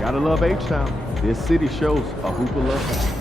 Gotta love H-Town. This city shows a hoop of love.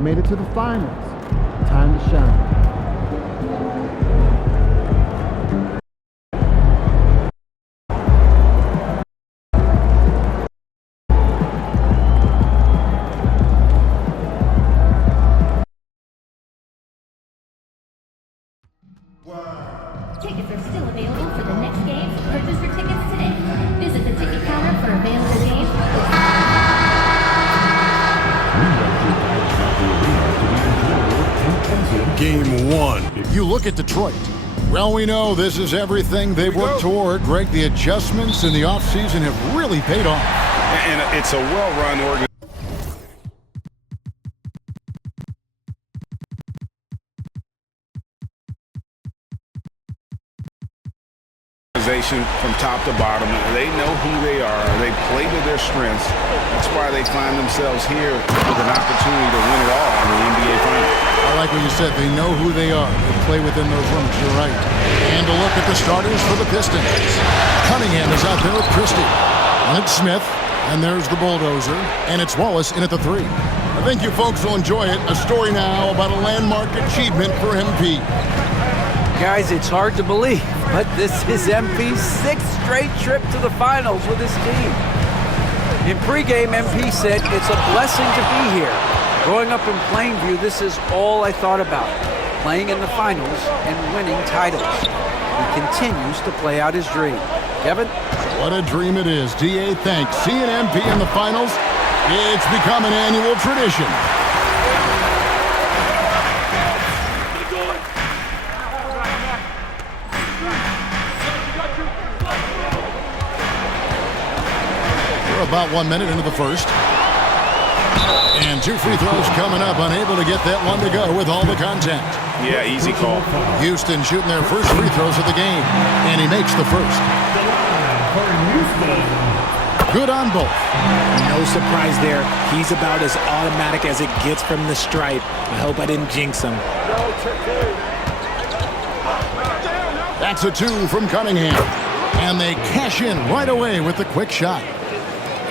Made it to the finals. Time to shine. Tickets are still available for the next games. Purchase your tickets today. Visit the ticket counter for available games. Game 1. You look at Detroit. Well, we know this is everything they've worked toward. Greg, the adjustments in the offseason have really paid off. And it's a well-run organization. From top to bottom. They know who they are. They play to their strengths. That's why they find themselves here with an opportunity to win it all in the NBA Finals. I like what you said. They know who they are. They play within those rooms. You're right. And a look at the starters for the Pistons. Cunningham is out there with Christie. And it's Smith. And there's the bulldozer. And it's Wallace in at the 3. I think you folks will enjoy it. A story now about a landmark achievement for MP. Guys, it's hard to believe, but this is MP's 6th straight trip to the finals with his team. In pregame, MP said, "It's a blessing to be here. Growing up in Plainview, this is all I thought about, playing in the finals and winning titles." He continues to play out his dream. Kevin? What a dream it is. DA thanks. Seeing MP in the finals, it's become an annual tradition. About 1 minute into the first. And 2 free throws coming up. Unable to get that one to go with all the contact. Yeah, easy call. Houston shooting their first free throws of the game. And he makes the first. Good on both. No surprise there. He's about as automatic as it gets from the stripe. I hope I didn't jinx him. That's a 2 from Cunningham. And they cash in right away with the quick shot.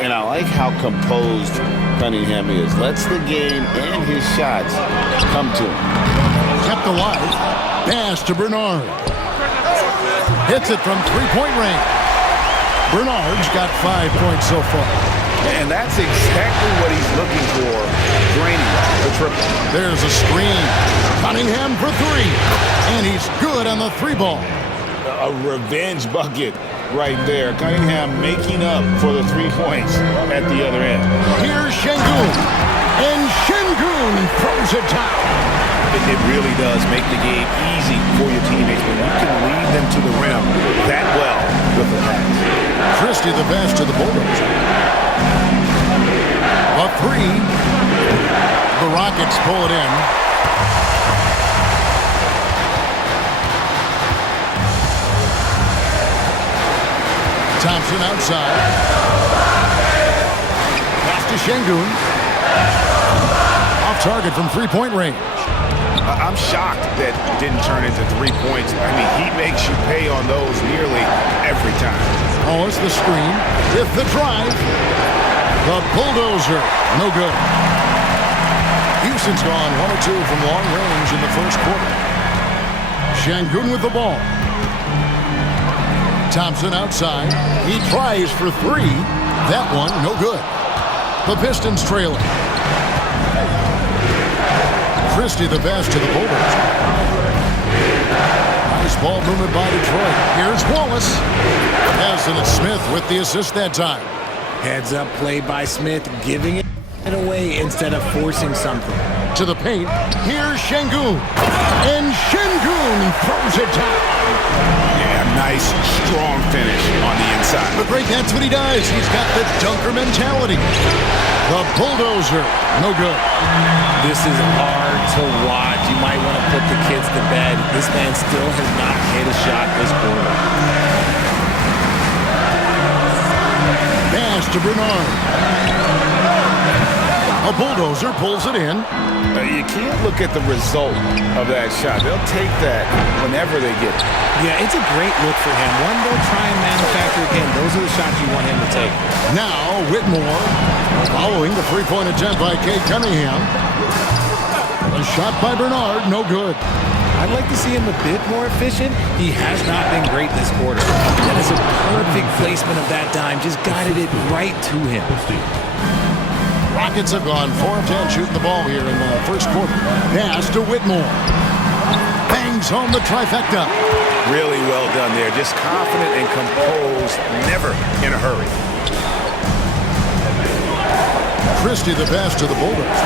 And I like how composed Cunningham is. Lets the game and his shots come to him. Kept alive. Pass to Bernard. Hits it from three-point range. Bernard's got 5 points so far. And that's exactly what he's looking for. Draining the triple. There's a screen. Cunningham for 3. And he's good on the 3 ball. A revenge bucket. Right there. Cunningham making up for the 3 points at the other end. Here's Şengün. And Şengün throws it down. It really does make the game easy for your teammates when you can lead them to the rim that well with the pass. Christie the pass to the bulldozer. A 3. The Rockets pull it in. Thompson outside. Pass to Şengün. Off target from three-point range. I'm shocked that didn't turn into 3 points. I mean, he makes you pay on those nearly every time. Wallace the screen with the drive. The bulldozer. No good. Houston's gone 1 of 2 from long range in the first quarter. Şengün with the ball. Thompson outside. He tries for three. That one, no good. The Pistons trailing. Christie the best to the Bulldogs. Nice ball movement by Detroit. Here's Wallace. And it's Smith with the assist that time. Heads up play by Smith, giving it away instead of forcing something. To the paint. Here's Şengün. And Şengün throws it down. Yeah, nice, strong finish on the inside. But great, that's what he does. He's got the dunker mentality. The bulldozer, no good. This is hard to watch. You might want to put the kids to bed. This man still has not hit a shot this quarter. Pass to Bernard. A bulldozer pulls it in. You can't look at the result of that shot. They'll take that whenever they get it. Yeah, it's a great look for him. One they'll try and manufacture again. Those are the shots you want him to take. Now Whitmore following the three-point attempt by Cade Cunningham. A shot by Bernard, no good. I'd like to see him a bit more efficient. He has not been great this quarter. That is a perfect placement of that dime. Just guided it right to him. Rockets have gone 4 of 10 shooting the ball here in the first quarter. Pass to Whitmore. Bangs home the trifecta. Really well done there. Just confident and composed, never in a hurry. Christie the pass to the Bulldogs.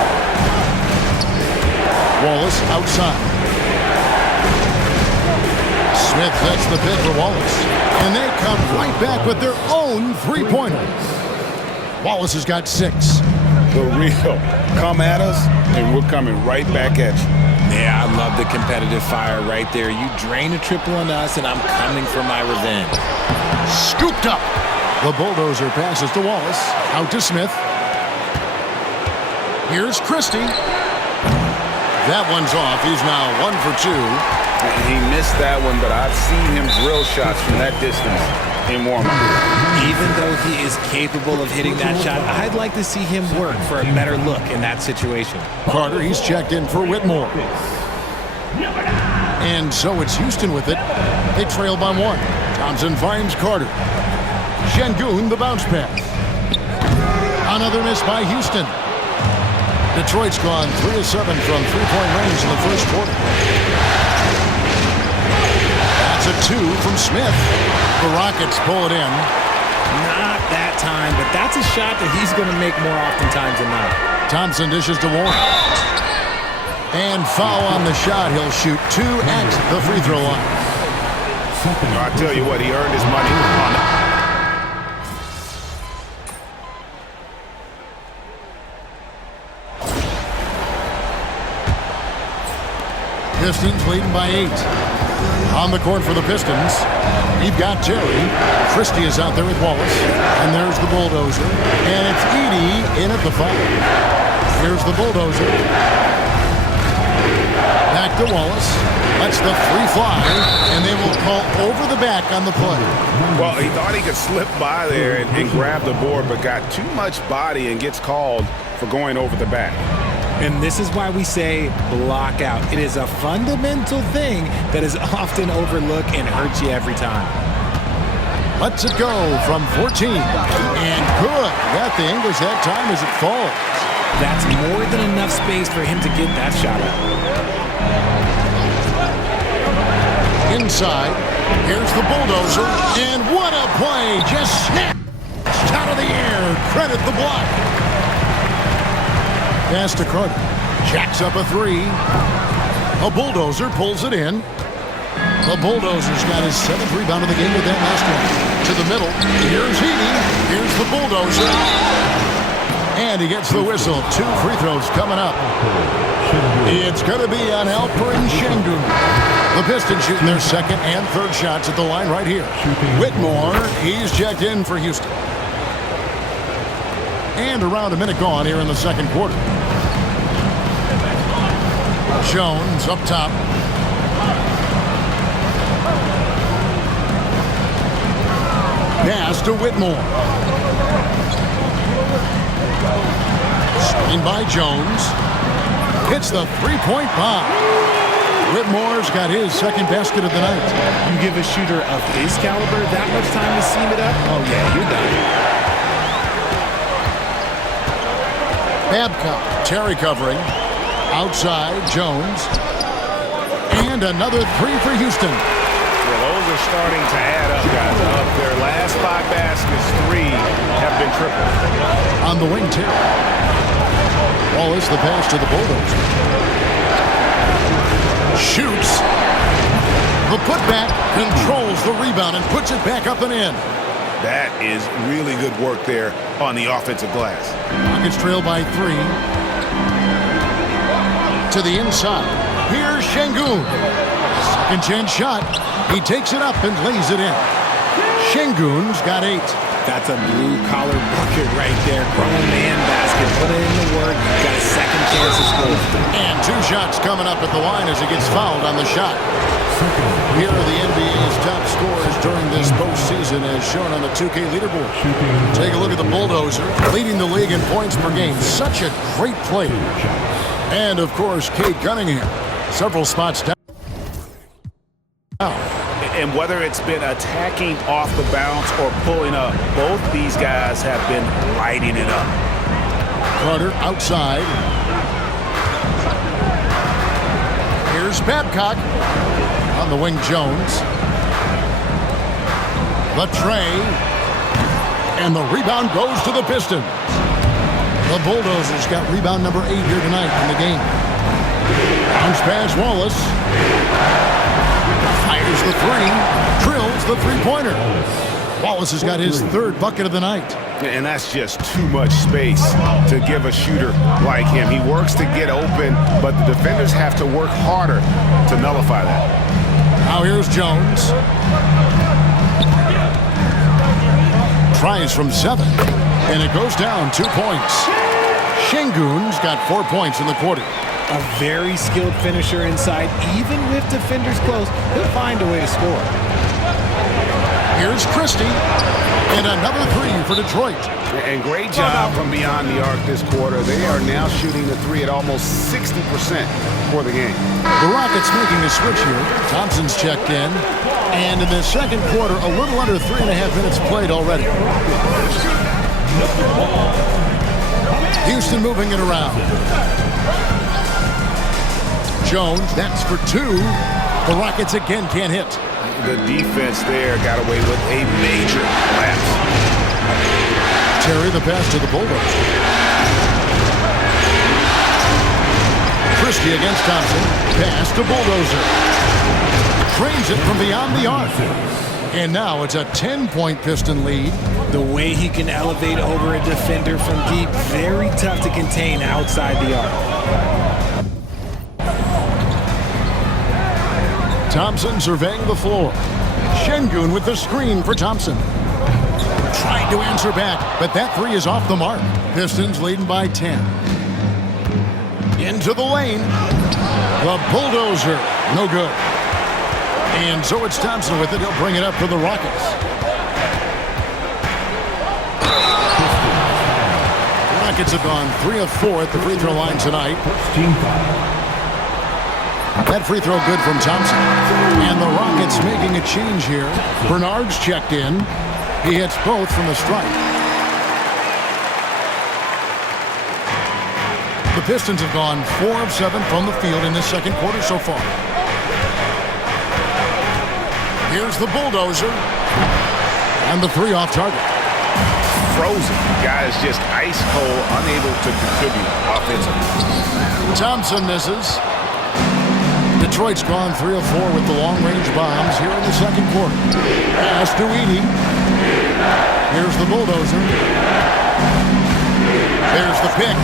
Wallace outside. Smith sets the pick for Wallace. And they come right back with their own three-pointer. Wallace has got 6. The real. Come at us, and we're coming right back at you. Yeah, I love the competitive fire right there. You drain a triple on us, and I'm coming for my revenge. Scooped up. The bulldozer passes to Wallace. Out to Smith. Here's Christie. That one's off. He's now 1 for 2. He missed that one, but I've seen him drill shots from that distance in warm-up. Even though he is capable of hitting that shot, I'd like to see him work for a better look in that situation. Carter, he's checked in for Whitmore. And so it's Houston with it. They trail by 1. Thompson finds Carter. Şengün, the bounce pass. Another miss by Houston. Detroit's gone 3 of 7 from three-point range in the first quarter. That's a 2 from Smith. The Rockets pull it in. Not that time, but that's a shot that he's going to make more oftentimes than not. Thompson dishes to Warren. And foul on the shot. He'll shoot 2 at the free throw line. I'll tell you what, he earned his money on that. Pistons leading by 8. On the court for the Pistons, we've got Jerry. Christie is out there with Wallace. And there's the bulldozer. And it's Edey in at the 5. Here's the bulldozer. Back to Wallace. Lets the free fly. And they will call over the back on the play. Well, he thought he could slip by there and grab the board, but got too much body and gets called for going over the back. And this is why we say block out. It is a fundamental thing that is often overlooked and hurts you every time. Lets it go from 14. And good. Got the English that time as it falls. That's more than enough space for him to get that shot up. Inside. Here's the bulldozer. And what a play. Just snatched out of the air. Credit the block. Pass to Carter. Jacks up a 3. A bulldozer pulls it in. The bulldozer's got his 7th rebound of the game with that last one. To the middle. Here's Edey. Here's the bulldozer. And he gets the whistle. 2 free throws coming up. It's going to be on Alperen Şengün. The Pistons shooting their 2nd and 3rd shots at the line right here. Whitmore, he's checked in for Houston. And around a minute gone here in the second quarter. Jones up top. Pass to Whitmore. Screen by Jones. Hits the three-point bomb. Whitmore's got his second basket of the night. You give a shooter of his caliber that much time to seam it up, oh yeah, you're done. Babcock, Terry covering. Outside, Jones. And another three for Houston. Well, those are starting to add up, guys. Of their last 5 baskets, 3 have been tripled. On the wing, Terry. Wallace, the pass to the Bulldozer. Shoots. The putback, controls the rebound and puts it back up and in. That is really good work there on the offensive glass. Rockets trail by 3. To the inside. Here's Şengün. Second chance shot. He takes it up and lays it in. Şengün's got 8. That's a blue-collar bucket right there. Grown man basket. Put it in the work. Got a second chance to score. And 2 shots coming up at the line as he gets fouled on the shot. Here are the NBA's top scorers during this postseason as shown on the 2K leaderboard. Take a look at the Bulldozer, leading the league in points per game. Such a great play. And, of course, Cade Cunningham. Several spots down. And whether it's been attacking off the bounce or pulling up, both these guys have been lighting it up. Carter outside. Here's Babcock. On the wing, Jones. Latre. And the rebound goes to the Pistons. The Bulldozers got rebound number 8 here tonight in the game. Bounce pass, Wallace. Fires the 3. Drills the three-pointer. Wallace has got his 3rd bucket of the night. And that's just too much space to give a shooter like him. He works to get open, but the defenders have to work harder to nullify that. Now here's Jones. Tries from 7. And it goes down 2 points. Şengün's got 4 points in the quarter. A very skilled finisher inside. Even with defenders close, he'll find a way to score. Here's Christie. And another 3 for Detroit. And great job from beyond the arc this quarter. They are now shooting the 3 at almost 60% for the game. The Rockets making a switch here. Thompson's checked in. And in the second quarter, a little under 3.5 minutes played already. Houston moving it around. Jones, that's for 2. The Rockets again can't hit. The defense there got away with a major lapse. Terry, the pass to the Bulldozer. Christie against Thompson. Pass to Bulldozer. Trains it from beyond the arc. And now it's a 10-point Piston lead. The way he can elevate over a defender from deep, very tough to contain outside the arc. Thompson surveying the floor. Şengün with the screen for Thompson. Tried to answer back, but that 3 is off the mark. Pistons leading by 10. Into the lane. The Bulldozer. No good. And so it's Thompson with it. He'll bring it up for the Rockets. The Rockets have gone 3 of 4 at the free throw line tonight. That free throw good from Thompson. And the Rockets making a change here. Bernard's checked in. He hits both from the stripe. The Pistons have gone 4 of 7 from the field in this second quarter so far. Here's the Bulldozer. And the 3 off target. Frozen. Guys just ice cold, unable to contribute offensively. Thompson misses. Detroit's gone 3 of 4 with the long-range bombs here in the second quarter. Pass to Edey. Here's the Bulldozer. There's the pick.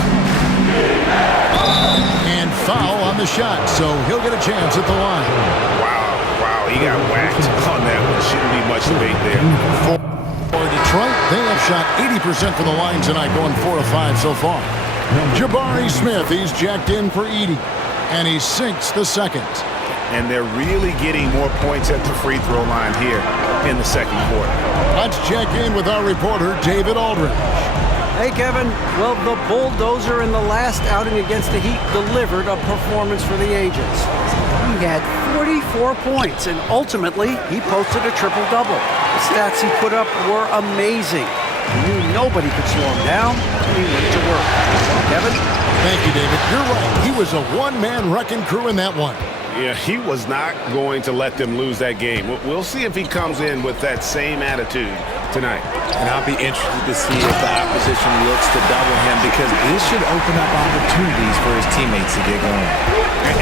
And foul on the shot, so he'll get a chance at the line. Wow, he got whacked on that one. Shouldn't be much debate there. For Detroit, they have shot 80% from the line tonight, going 4 of 5 so far. Jabari Smith, he's jacked in for Edey. And he sinks the second. And they're really getting more points at the free throw line here in the second quarter. Let's check in with our reporter, David Aldridge. Hey, Kevin. Well, the Bulldozer in the last outing against the Heat delivered a performance for the ages. He had 44 points, and ultimately, he posted a triple-double. The stats he put up were amazing. He knew nobody could slow him down, and he went to work. Kevin? Thank you, David. You're right. He was a one-man wrecking crew in that one. Yeah, he was not going to let them lose that game. We'll see if he comes in with that same attitude tonight. And I'll be interested to see if the opposition looks to double him, because this should open up opportunities for his teammates to get going.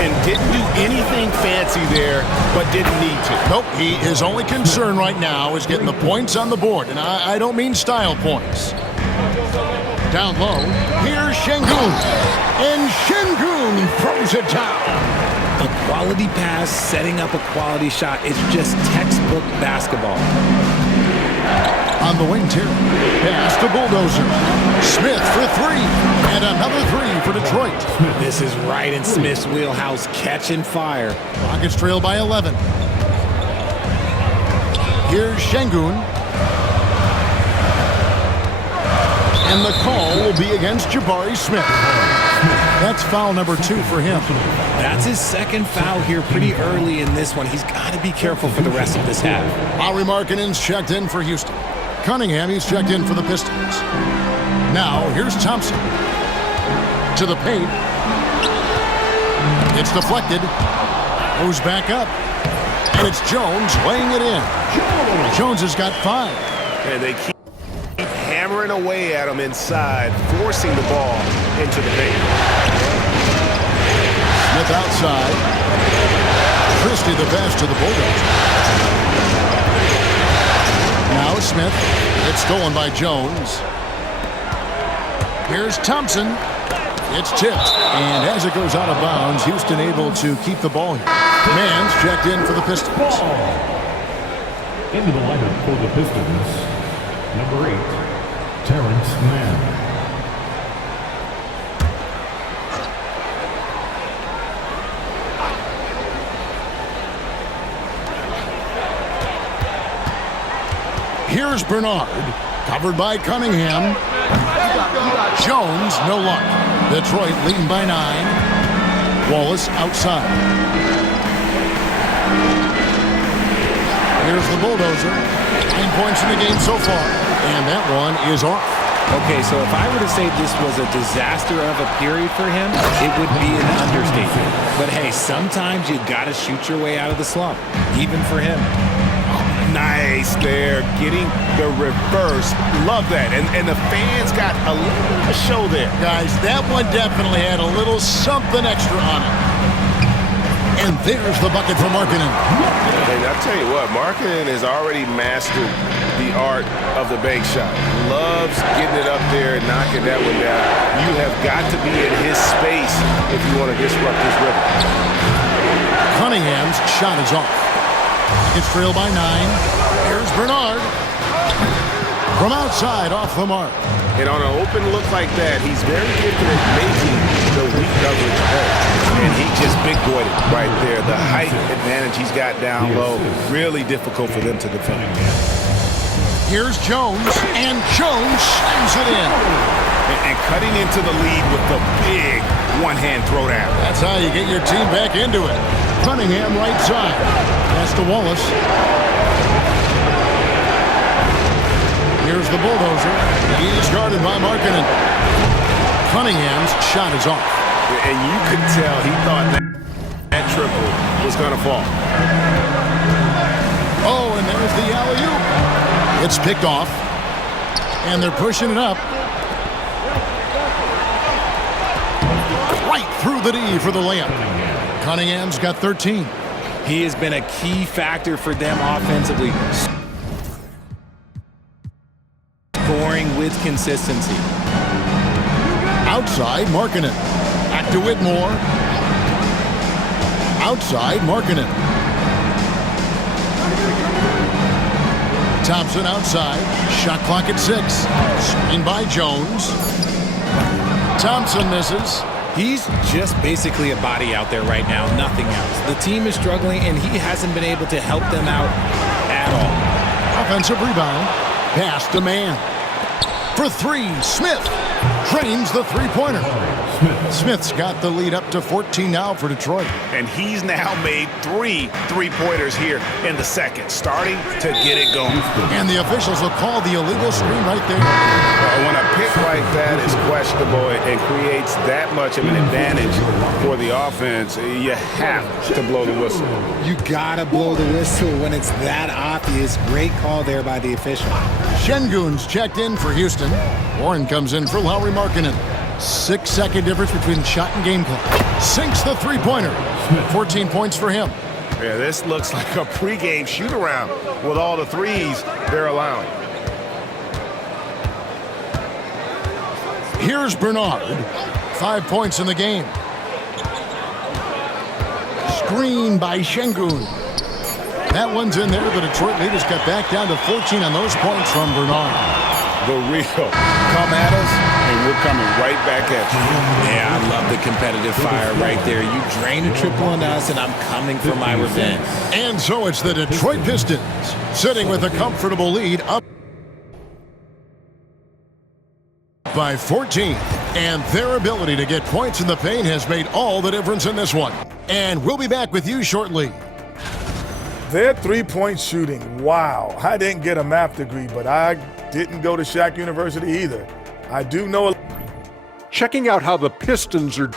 And didn't do anything fancy there, but didn't need to. Nope, his only concern right now is getting the points on the board, and I don't mean style points. Down low, here's Şengün, and Şengün throws it down. A quality pass, setting up a quality shot. It's just textbook basketball. On the wing, Terry. Pass to Bulldozer. Smith for three. And another three for Detroit. This is right in Smith's wheelhouse, catching fire. Rockets trail by 11. Here's Şengün. And the call will be against Jabari Smith. That's foul number 2 for him. That's his second foul here pretty early in this one. He's got to be careful for the rest of this half. Lauri Markkanen's checked in for Houston. Cunningham, he's checked in for the Pistons. Now, here's Thompson. To the paint. It's deflected. Goes back up. And it's Jones laying it in. Jones has got 5. And they keep hammering away at him inside, forcing the ball into the paint. Smith outside. Christie the pass to the Bulldogs. Now Smith. It's stolen by Jones. Here's Thompson. It's tipped. And as it goes out of bounds, Houston able to keep the ball here. Mann's checked in for the Pistons. Into the lineup for the Pistons, number 8, Terrence Mann. Here's Bernard, covered by Cunningham. Jones, no luck. Detroit leading by 9. Wallace outside. Here's the Bulldozer. 9 points in the game so far, and that one is off. Okay, so if I were to say this was a disaster of a period for him, it would be an understatement. But hey, sometimes you got to shoot your way out of the slump, even for him. Nice there, getting the reverse. Love that. And the fans got a little bit of a show there. Guys, that one definitely had a little something extra on it. And there's the bucket for Markkanen. And I'll tell you what, Markkanen has already mastered the art of the bank shot. Loves getting it up there and knocking that one down. You have got to be in his space if you want to disrupt his rhythm. Cunningham's shot is off. It's trailed by 9. Here's Bernard. From outside, off the mark. And on an open look like that, he's very gifted at making the weak coverage hold. And he just big-boyed it right there. The height advantage he's got down low, really difficult for them to defend. Here's Jones, and Jones slams it in. And cutting into the lead with the big one-hand throwdown. That's how you get your team back into it. Cunningham right side. Pass to Wallace. Here's the Bulldozer. He's guarded by Markkanen. Cunningham's shot is off. And you could tell he thought that triple was going to fall. Oh, and there's the alley-oop. It's picked off. And they're pushing it up. Right through the D for the layup. Cunningham's got 13. He has been a key factor for them offensively. Scoring with consistency. Outside, Markkanen. Back to Whitmore. Outside, Markkanen. Thompson outside. Shot clock at 6. Screen by Jones. Thompson misses. He's just basically a body out there right now, nothing else. The team is struggling, and he hasn't been able to help them out at all. Offensive rebound. Pass to Mann. For 3, Smith drains the three-pointer. Smith's got the lead up to 14 now for Detroit. And he's now made 3 three-pointers here in the second, starting to get it going. And the officials will call the illegal screen right there. When a pick like that is questionable and creates that much of an advantage for the offense, you have to blow the whistle. You gotta blow the whistle when it's that obvious. Great call there by the official. Şengün's checked in for Houston. Warren comes in for Lauri Markkanen. 6-second difference between shot and game clock. Sinks the three-pointer. 14 points for him. Yeah, this looks like a pregame shoot-around with all the threes they're allowing. Here's Bernard. 5 points in the game. Screen by Şengün. That one's in there. The Detroit leaders got back down to 14 on those points from Bernard. The real come at us, and we're coming right back at you. Yeah, I love the competitive fire right there. You drain a triple on us, and I'm coming for my revenge. And so it's the Detroit Pistons sitting with a comfortable lead up by 14. And their ability to get points in the paint has made all the difference in this one. And we'll be back with you shortly. Their three-point shooting, wow. I didn't get a math degree, but I didn't go to Shack University either. I do know. Checking out how the Pistons are.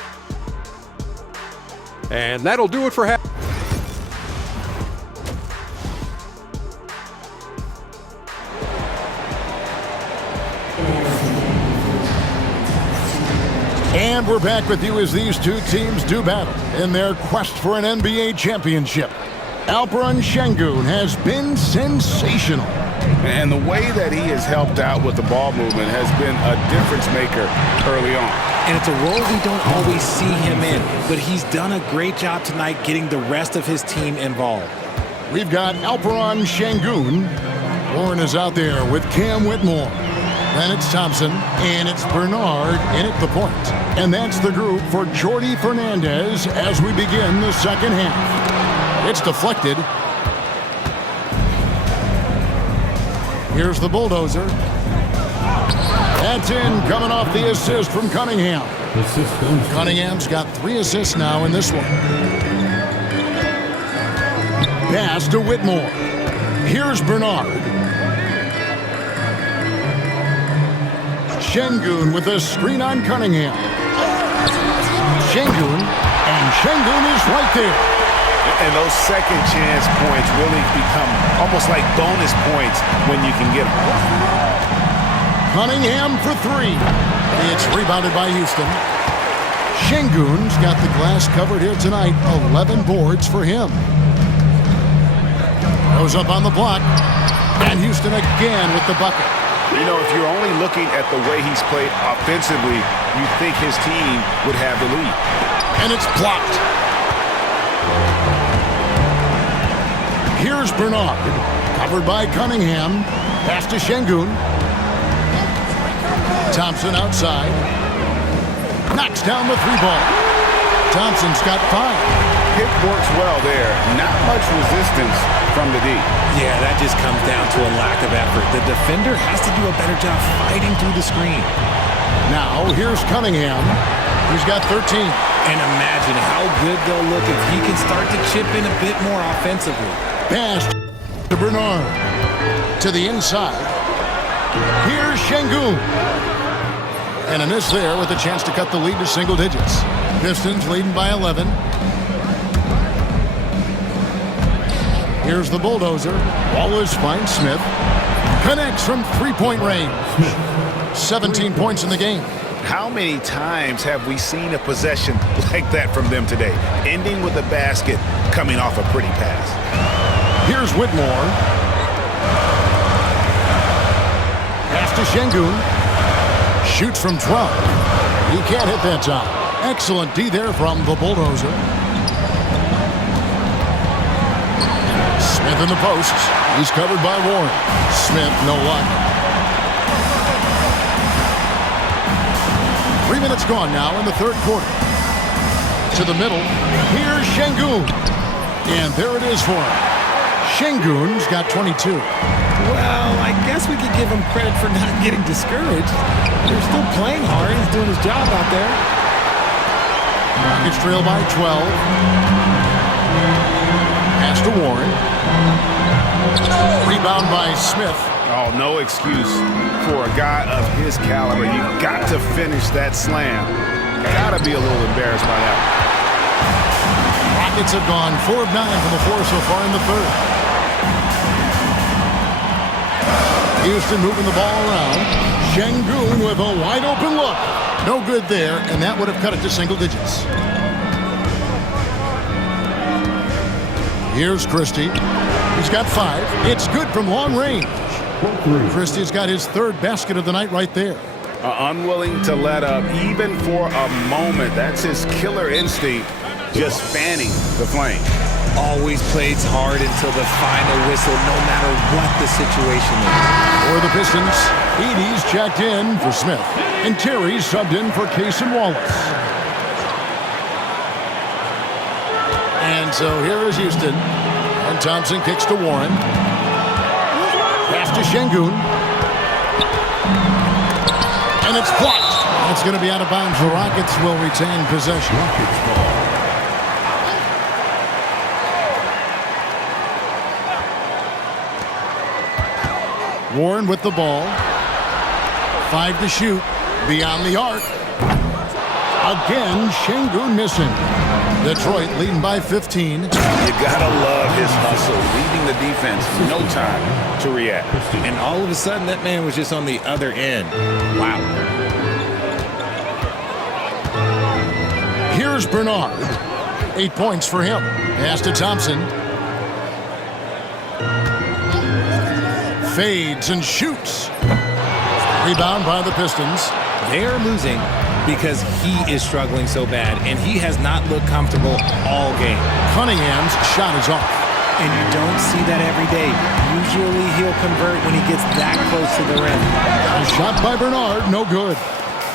And that'll do it for half. And we're back with you as these two teams do battle in their quest for an NBA championship. Alperen Şengün has been sensational. And the way that he has helped out with the ball movement has been a difference maker early on. And it's a role we don't always see him in, but he's done a great job tonight getting the rest of his team involved. We've got Alperen Şengün. Warren is out there with Cam Whitmore. Then it's Thompson, and it's Bernard in at the point. And that's the group for Jordi Fernandez as we begin the second half. It's deflected. Here's the bulldozer. That's in, coming off the assist from Cunningham. Cunningham's got 3 assists now in this one. Pass to Whitmore. Here's Bernard. Şengün with a screen on Cunningham. Şengün, and Şengün is right there. And those second chance points really become almost like bonus points when you can get them. Cunningham for 3. It's rebounded by Houston. Şengün's got the glass covered here tonight. 11 boards for him. Goes up on the block. And Houston again with the bucket. You know, if you're only looking at the way he's played offensively, you think his team would have the lead. And it's blocked. Here's Bernard, covered by Cunningham. Pass to Şengün. Thompson outside. Knocks down the 3-ball. Thompson's got 5. It works well there. Not much resistance from the D. Yeah, that just comes down to a lack of effort. The defender has to do a better job fighting through the screen. Now, here's Cunningham. He's got 13. And imagine how good they'll look if he can start to chip in a bit more offensively. Pass to Bernard. To the inside. Here's Şengün. And a miss there with a chance to cut the lead to single digits. Pistons leading by 11. Here's the bulldozer. Wallace finds Smith. Connects from 3-point range. 17 points in the game. How many times have we seen a possession like that from them today? Ending with a basket, coming off a pretty pass. Here's Whitmore. Pass to Şengün. Shoots from 12. He can't hit that time. Excellent D there from the bulldozer. Smith in the post. He's covered by Warren. Smith, no luck. 3 minutes gone now in the third quarter. To the middle. Here's Şengün. And there it is for him. Şengün's got 22. Well, I guess we could give him credit for not getting discouraged. They're still playing hard. He's doing his job out there. Rockets trail by 12. Pass to Warren. Rebound by Smith. Oh, no excuse for a guy of his caliber. You've got to finish that slam. Gotta be a little embarrassed by that. Rockets have gone 4 of 9 from the floor so far in the third. Houston moving the ball around. Şengün with a wide open look. No good there, and that would have cut it to single digits. Here's Christie. He's got 5. It's good from long range. Christie's got his third basket of the night right there. Unwilling to let up even for a moment. That's his killer instinct, just fanning the flame. Always plays hard until the final whistle, no matter what the situation is. For the Pistons, Edey's checked in for Smith, and Terry subbed in for Cason Wallace. And so here is Houston, and Thompson kicks to Warren. Pass to Şengün. And it's blocked. It's going to be out of bounds. The Rockets will retain possession. Warren with the ball. 5 to shoot. Beyond the arc. Again, Şengün missing. Detroit leading by 15. You gotta love his hustle, leaving the defense no time to react. And all of a sudden, that man was just on the other end. Wow. Here's Bernard. 8 points for him. Pass to Thompson. Fades and shoots. Rebound by the Pistons. They're losing because he is struggling so bad, and he has not looked comfortable all game. Cunningham's shot is off. And you don't see that every day. Usually he'll convert when he gets that close to the rim. A shot by Bernard, no good.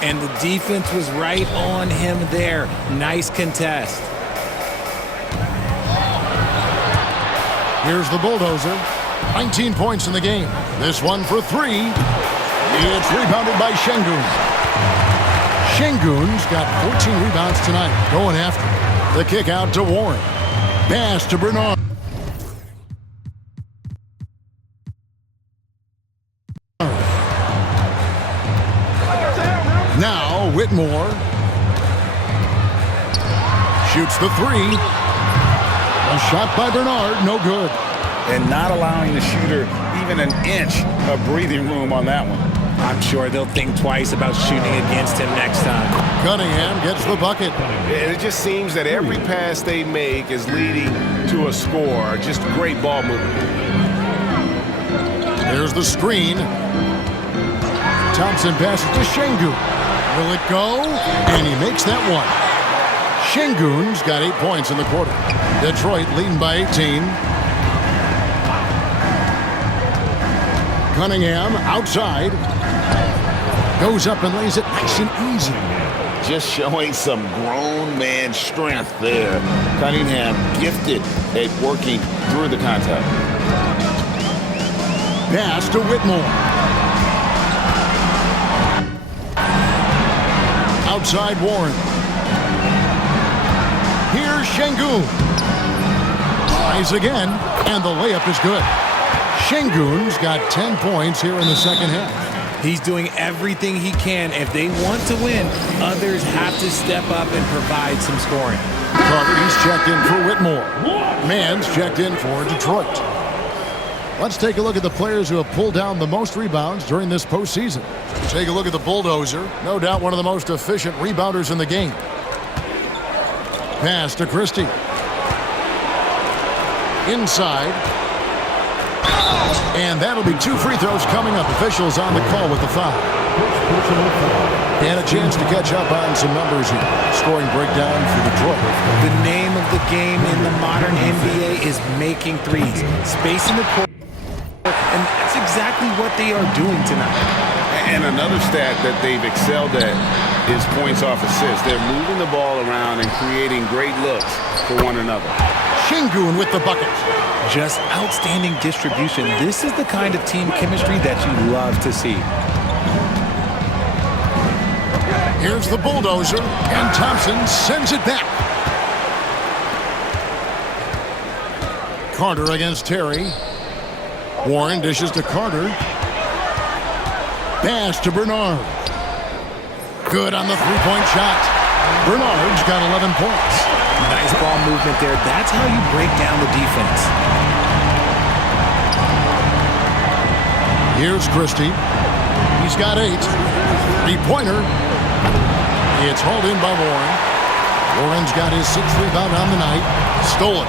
And the defense was right on him there. Nice contest. Here's the bulldozer. 19 points in the game. This one for 3. It's rebounded by Şengün. Şengün's got 14 rebounds tonight. Going after it. The kick out to Warren. Pass to Bernard. Now Whitmore. Shoots the 3. A shot by Bernard, no good. And not allowing the shooter even an inch of breathing room on that one. I'm sure they'll think twice about shooting against him next time. Cunningham gets the bucket. And it just seems that every pass they make is leading to a score. Just great ball movement. There's the screen. Thompson passes to Şengün. Will it go? And he makes that one. Şengün's got 8 points in the quarter. Detroit leading by 18. Cunningham outside. Goes up and lays it nice and easy. Just showing some grown man strength there. Cunningham gifted at working through the contact. Pass to Whitmore. Outside Warren. Here's Şengün. Tries again, and the layup is good. Şengün's got 10 points here in the second half. He's doing everything he can. If they want to win, others have to step up and provide some scoring. Carter's checked in for Whitmore. Mann's checked in for Detroit. Let's take a look at the players who have pulled down the most rebounds during this postseason. Take a look at the bulldozer. No doubt one of the most efficient rebounders in the game. Pass to Christie. Inside. And that'll be 2 free throws coming up. Officials on the call with the foul. And a chance to catch up on some numbers here. Scoring breakdown for Detroit. The name of the game in the modern NBA is making threes. Spacing the court. And that's exactly what they are doing tonight. And another stat that they've excelled at is points off assists. They're moving the ball around and creating great looks for one another. Şengün with the bucket. Just outstanding distribution. This is the kind of team chemistry that you love to see. Here's the bulldozer, and Thompson sends it back. Carter against Terry. Warren dishes to Carter. Pass to Bernard. Good on the three-point shot. Bernard's got 11 points. Nice ball movement there. That's how you break down the defense. Here's Christie. He's got 8. Three-pointer. It's hauled in by Warren. Warren's got his 6th rebound on the night. Stolen.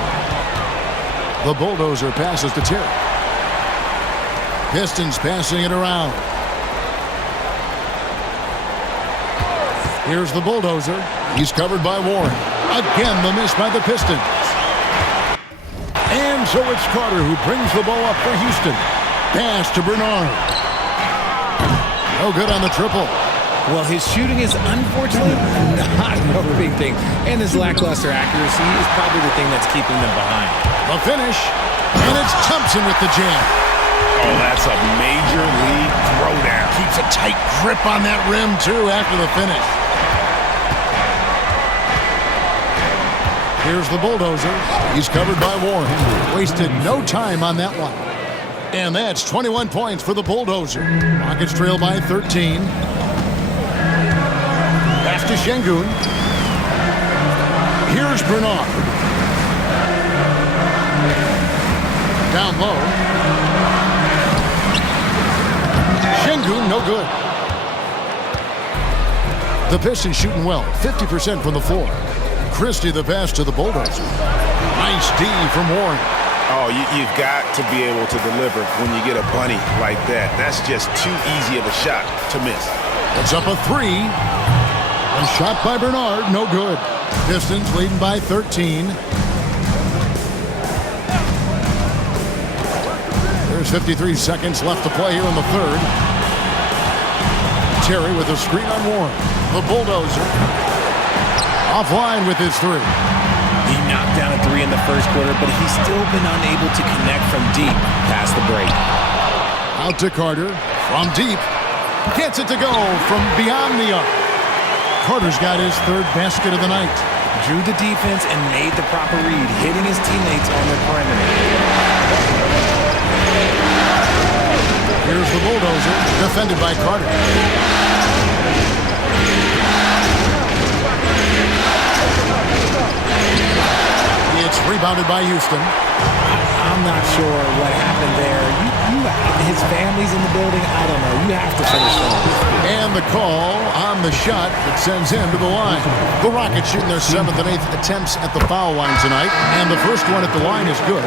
The bulldozer passes to Terry. Pistons passing it around. Here's the bulldozer. He's covered by Warren. Again, the miss by the Pistons. And so it's Carter who brings the ball up for Houston. Pass to Bernard. No good on the triple. Well, his shooting is unfortunately not a big thing. And his lackluster accuracy is probably the thing that's keeping them behind. The finish. And it's Thompson with the jam. Oh, that's a major league throwdown. Keeps a tight grip on that rim, too, after the finish. Here's the bulldozer. He's covered by Warren. Wasted no time on that one. And that's 21 points for the bulldozer. Rockets trail by 13. Pass to Şengün. Here's Bernard. Down low. Şengün, no good. The Pistons shooting well, 50% from the floor. Christie the pass to the bulldozer. Nice D from Warren. Oh, you've got to be able to deliver when you get a bunny like that. That's just too easy of a shot to miss. It's up a 3. A shot by Bernard, no good. Pistons leading by 13. There's 53 seconds left to play here in the third. Terry with a screen on Warren. The bulldozer. Offline with his 3. He knocked down a 3 in the first quarter, but he's still been unable to connect from deep past the break. Out to Carter from deep. Gets it to go from beyond the arc. Carter's got his 3rd basket of the night. Drew the defense and made the proper read, hitting his teammates on the perimeter. Here's the bulldozer, defended by Carter. It's rebounded by Houston. I'm not sure what happened there. His family's in the building. I don't know. You have to finish that. And the call on the shot that sends him to the line. The Rockets shooting their 7th and 8th attempts at the foul line tonight. And the first one at the line is good.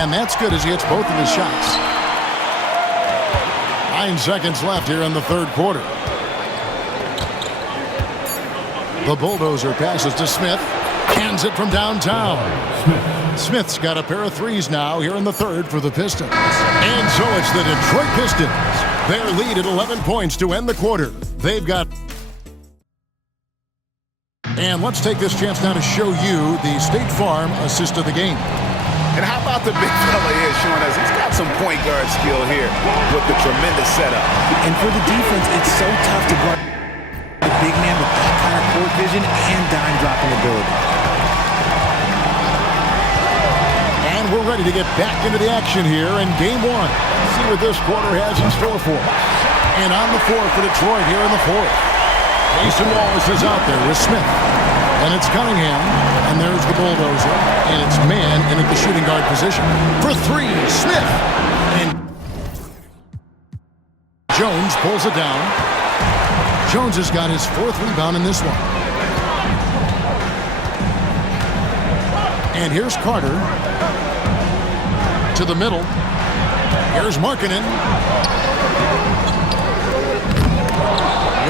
And that's good as he hits both of his shots. 9 seconds left here in the third quarter. The bulldozer passes to Smith. Hands it from downtown. Smith's got a pair of 3s now here in the third for the Pistons. And so it's the Detroit Pistons. Their lead at 11 points to end the quarter. They've got... And let's take this chance now to show you the State Farm assist of the game. And how about the big fella here showing us he's got some point guard skill here with the tremendous setup. And for the defense, it's so tough to guard a big man with that kind of court vision and dime dropping ability. And we're ready to get back into the action here in Game 1. Let's see what this quarter has in store for us. And on the floor for Detroit here in the fourth. Jason Wallace is out there with Smith. And it's Cunningham. And there's the bulldozer. And it's man in at the shooting guard position. For 3, Smith. And Jones pulls it down. Jones has got his 4th rebound in this one. And here's Carter. To the middle. Here's Markkanen.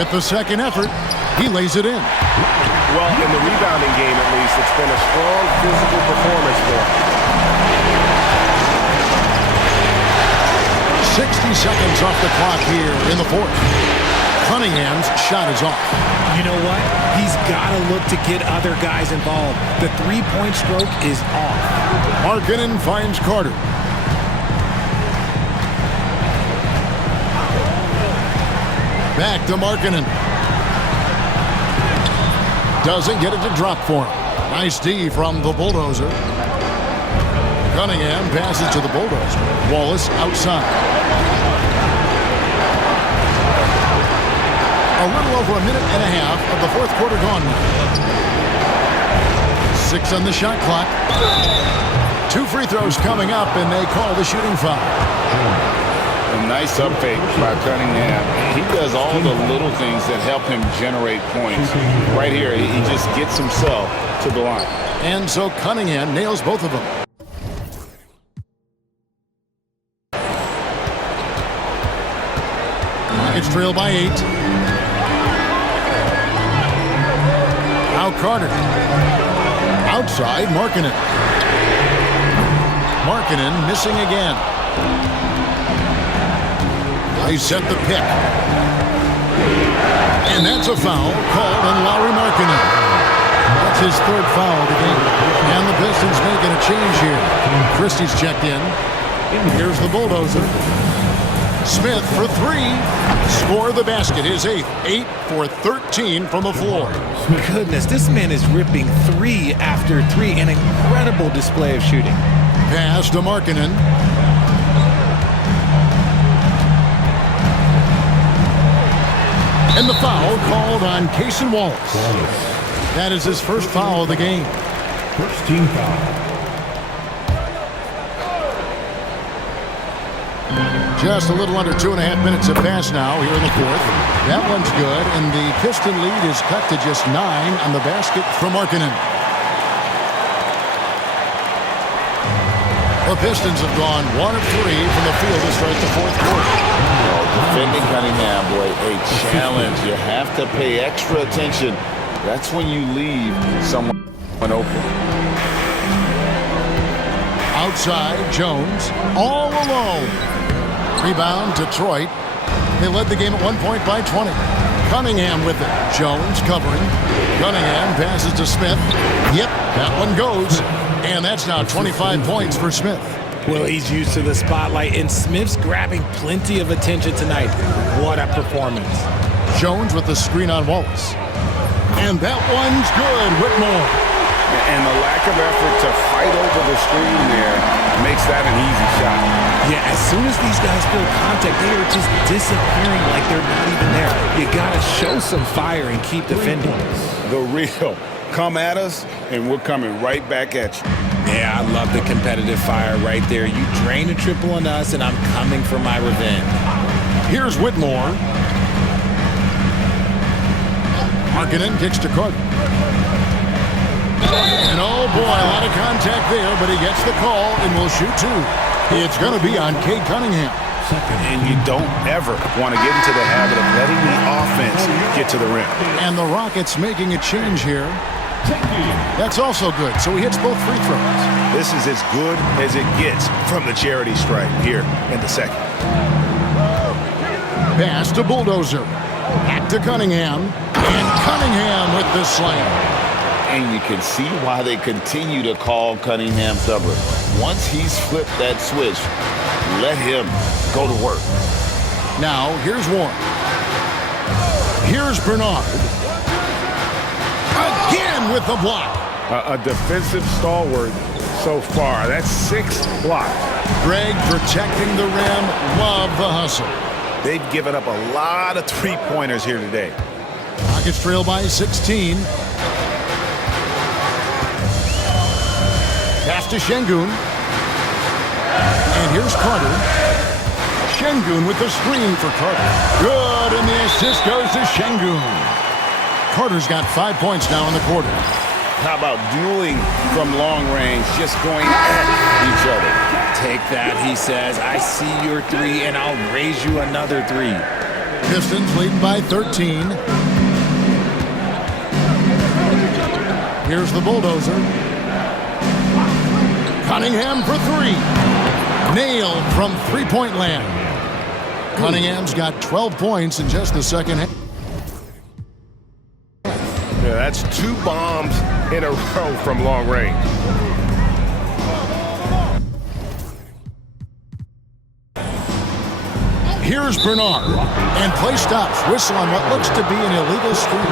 With the second effort, he lays it in. Well, in the rebounding game, at least, it's been a strong physical performance for him. 60 seconds off the clock here in the fourth. Cunningham's shot is off. You know what? He's got to look to get other guys involved. The three-point stroke is off. Markkanen finds Carter. Back to Markkanen. Doesn't get it to drop for him. Nice D from the Bulldozer. Cunningham passes to the Bulldozer. Wallace outside. A little over a minute and a half of the fourth quarter gone now. 6 on the shot clock. 2 free throws coming up, and they call the shooting foul. A nice up fake by Cunningham. He does all the little things that help him generate points. Right here, he just gets himself to the line. And so Cunningham nails both of them. Rockets trail by 8. Now Carter. Outside, Markkanen. Markkanen missing again. They set the pick. And that's a foul called on Lauri Markkanen. That's his 3rd foul of the game. And the Pistons making a change here. Christie's checked in. Here's the Bulldozer. Smith for 3. Score the basket. His 8th. 8 for 13 from the floor. Goodness, this man is ripping 3 after 3. An incredible display of shooting. Pass to Markkanen. And the foul called on Cason Wallace. That is his 1st foul of the game. First team foul. Just a little under 2.5 minutes have passed now here in the 4th. That one's good, and the Piston lead is cut to just 9 on the basket from Markkanen. The Pistons have gone 1 of 3 from the field to start the 4th quarter. Defending Cunningham, boy, a challenge. You have to pay extra attention. That's when you leave someone open. Outside, Jones, all alone. Rebound, Detroit. They led the game at one point by 20. Cunningham with it. Jones covering. Cunningham passes to Smith. Yep, that one goes. And that's now 25 points for Smith. Well, he's used to the spotlight, and Smith's grabbing plenty of attention tonight. What a performance. Jones with the screen on Wallace. And that one's good, Whitmore. And the lack of effort to fight over the screen there makes that an easy shot. Yeah, as soon as these guys feel contact, they are just disappearing like they're not even there. You got to show some fire and keep defending. The real. Come at us, and we're coming right back at you. Yeah, I love the competitive fire right there. You drain a triple on us, and I'm coming for my revenge. Here's Whitmore. Markkanen kicks to Carter. And oh boy, a lot of contact there, but he gets the call and will shoot 2. It's going to be on Cade Cunningham. And you don't ever want to get into the habit of letting the offense get to the rim. And the Rockets making a change here. That's also good, so he hits both free throws. This is as good as it gets from the charity stripe here in the 2nd. Pass to Bulldozer. Back to Cunningham. And Cunningham with the slam. And you can see why they continue to call Cunningham stubborn. Once he's flipped that switch, let him go to work. Now, here's Warren. Here's Bernard. Again with the block. A defensive stalwart so far. That's 6 blocks. Greg protecting the rim. Love the hustle. They've given up a lot of 3-pointers here today. Rockets trail by 16. Pass to Şengün. And here's Carter. Şengün with the screen for Carter. Good, and the assist goes to Şengün. Carter's got 5 points now in the quarter. How about dueling from long range, just going at each other? Take that, he says. I see your 3, and I'll raise you another 3. Pistons leading by 13. Here's the Bulldozer. Cunningham for 3. Nailed from 3-point land. Cunningham's got 12 points in just the second half. Yeah, that's 2 bombs in a row from long range. Here's Bernard, and play stops. Whistle on what looks to be an illegal screen.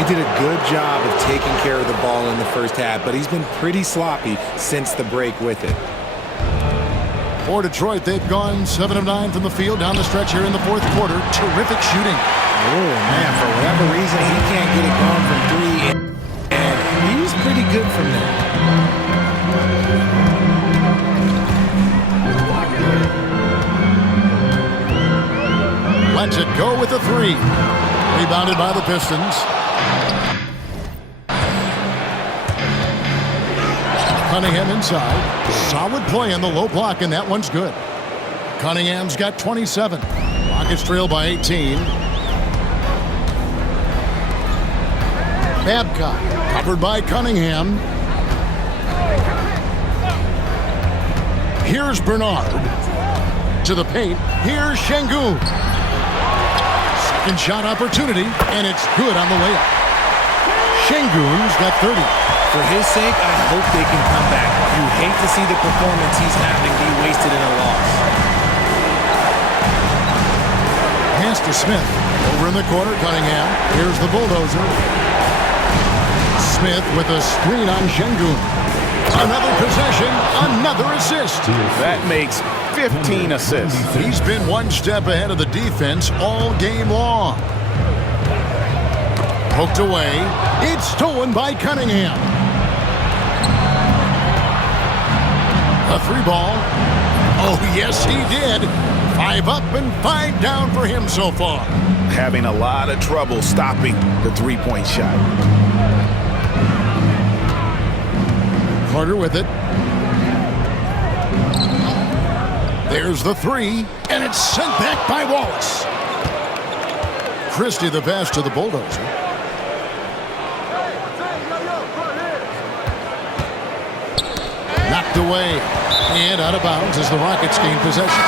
He did a good job of taking care of the ball in the first half, but he's been pretty sloppy since the break with it. For Detroit, they've gone 7 of 9 from the field down the stretch here in the fourth quarter. Terrific shooting. Oh, man, for whatever reason, he can't get it going from 3, and he's pretty good from there. Lets it go with a 3. Rebounded by the Pistons. Cunningham inside. Solid play on the low block, and that one's good. Cunningham's got 27. Rockets trail by 18. Babcock covered by Cunningham. Here's Bernard. To the paint. Here's Şengün. Second shot opportunity, and it's good on the layup. Şengün's got 30. For his sake, I hope they can come back. You hate to see the performance he's having be wasted in a loss. Pass to Smith. Over in the corner, Cunningham. Here's the bulldozer. Smith with a screen on Şengün. Another possession, another assist. That makes 15 assists. He's been one step ahead of the defense all game long. Poked away. It's stolen by Cunningham. A 3-ball. Oh, yes, he did. 5 up and 5 down for him so far. Having a lot of trouble stopping the three-point shot. Carter with it. There's the 3, and it's sent back by Wallace. Christie the pass to the bulldozer. Knocked away and out of bounds as the Rockets gain possession.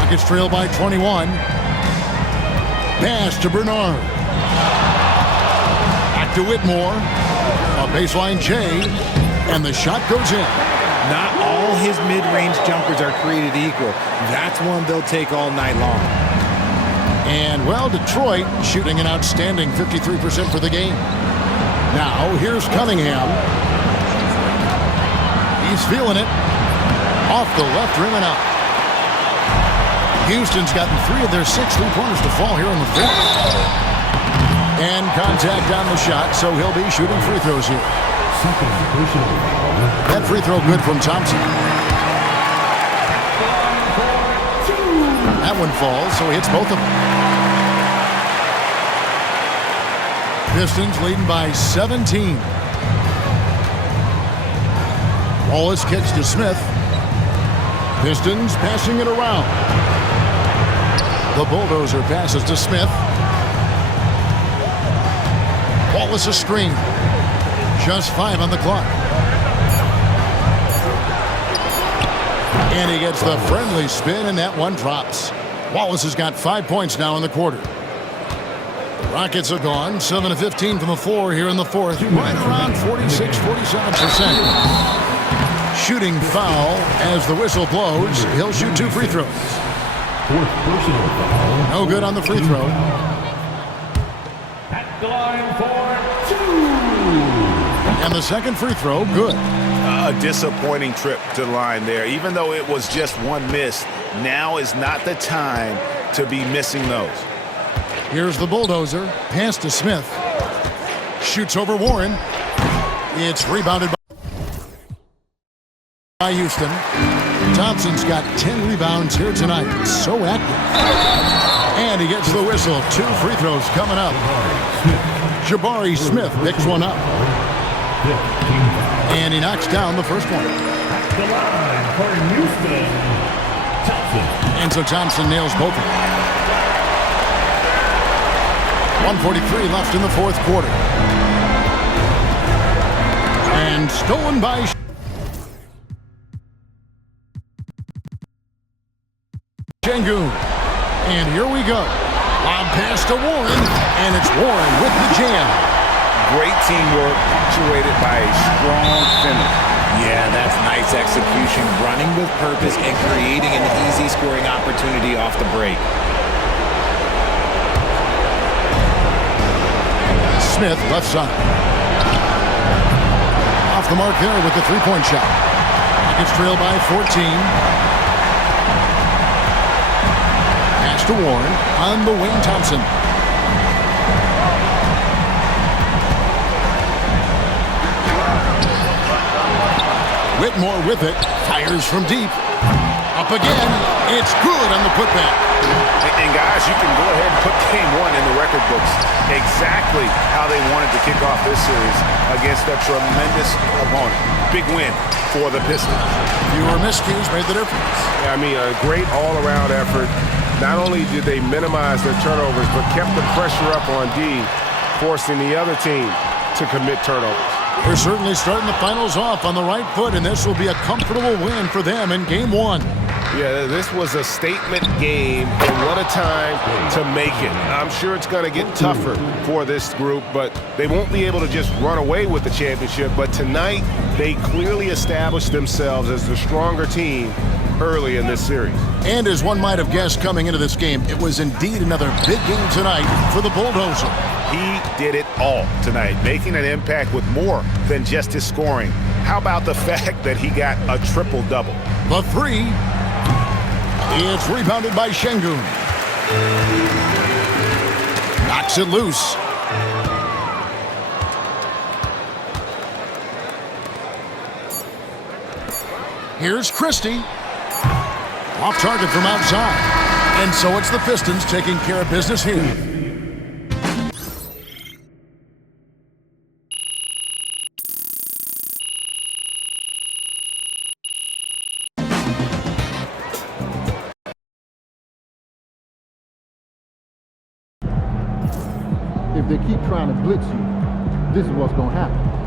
Rockets trail by 21. Pass to Bernard. Back to Whitmore. A baseline J, and the shot goes in. Not all his mid-range jumpers are created equal. That's one they'll take all night long. And, well, Detroit shooting an outstanding 53% for the game. Now, here's Cunningham. He's feeling it. Off the left rim and out. Houston's gotten 3 of their 6 3-pointers to fall here in the fourth. And contact on the shot, so he'll be shooting free throws here. That free throw good from Thompson. That one falls, so he hits both of them. Pistons leading by 17. Wallace kicks to Smith. Pistons passing it around. The bulldozer passes to Smith. Wallace a screen. Just 5 on the clock. And he gets the friendly spin, and that one drops. Wallace has got 5 points now in the quarter. The Rockets are gone 7 of 15 from the floor here in the fourth. Right around 46-47%. Shooting foul as the whistle blows. He'll shoot 2 free throws. No good on the free throw. At the line for 2. And the second free throw, good. A disappointing trip to the line there. Even though it was just one miss, now is not the time to be missing those. Here's the bulldozer. Pass to Smith. Shoots over Warren. It's rebounded by Houston. Thompson's got 10 rebounds here tonight. So active. And he gets the whistle. 2 free throws coming up. Jabari Smith picks one up. And he knocks down the first one. At the line for Houston, Thompson. And so Thompson nails both of them. 1:43 left in the fourth quarter. And stolen by Şengün. And here we go. Lob pass to Warren, and it's Warren with the jam. Great teamwork punctuated by a strong finish. Yeah, that's nice execution, running with purpose and creating an easy scoring opportunity off the break. Smith, left side. Off the mark there with the three-point shot. Nuggets trail by 14. Pass to Warren on the wing, Thompson. Whitmore with it, fires from deep. Up again, it's good on the putback. And guys, you can go ahead and put game one in the record books. Exactly how they wanted to kick off this series against a tremendous opponent. Big win for the Pistons. Fewer miscues made the difference. I mean, a great all-around effort. Not only did they minimize their turnovers, but kept the pressure up on D, forcing the other team to commit turnovers. They're certainly starting the finals off on the right foot, and this will be a comfortable win for them in game one. Yeah, this was a statement game, and what a time to make it. I'm sure it's going to get tougher for this group, but they won't be able to just run away with the championship. But tonight, they clearly established themselves as the stronger team early in this series. And as one might have guessed coming into this game, it was indeed another big game tonight for the Bulldozer. He did it all tonight, making an impact with more than just his scoring. How about the fact that he got a triple-double? The three. It's rebounded by Şengün. Knocks it loose. Here's Christie. Off target from outside. And so it's the Pistons taking care of business here. If they keep trying to blitz you, this is what's going to happen.